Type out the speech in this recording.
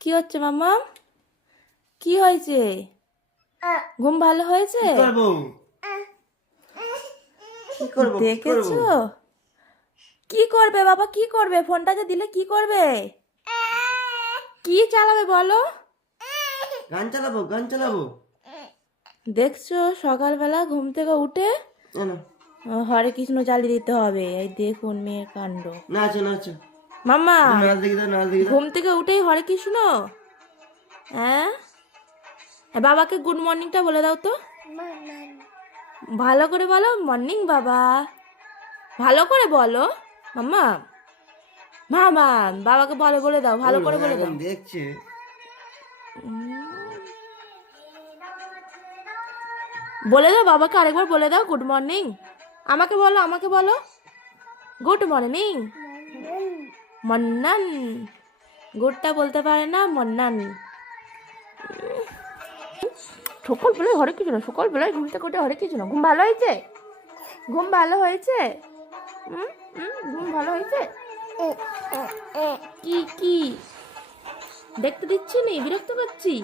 কি হচ্ছে মাম্মা? কি হয়েছে? ঘুম ভালো হয়েছে? দেখেছো? কি করবে বাবা, কি করবে? ফোনটা যে দিলে কি করবে? কি চালাবে বলো? গান চালাবো। দেখছো সকালবেলা ঘুম থেকে উঠে হরে কৃষ্ণ চালিয়ে দিতে হবে। এই দেখুন মেয়ের কাণ্ড। নাচো মাম্মা নাচ দেখি দাও। ঘুম থেকে উঠেই হরে কৃষ্ণ। হ্যাঁ, বাবাকে গুড মর্নিংটা বলে দাও তো। ভালো করে বলো, মর্নিং বাবা। ভালো করে বলো মাম্মা। মামা বাবাকে বলে দাও, ভালো করে বলে দাও। দেখছে। বলে দাও বাবাকে, আরেকবার বলে দাও গুড মর্নিং। আমাকে বলো গুড মর্নিং। মন্নান, গুডটা বলতে পারে না, মন্নান। সকালবেলায় হরে কিছু না, সকালবেলায় ঘুম থেকে উঠে হরে কিছু না। ঘুম ভালো হয়েছে? ঘুম ভালো হয়েছে? ঘুম ভালো হয়েছে? কি দেখতে দিচ্ছি নি, বিরক্ত করছি?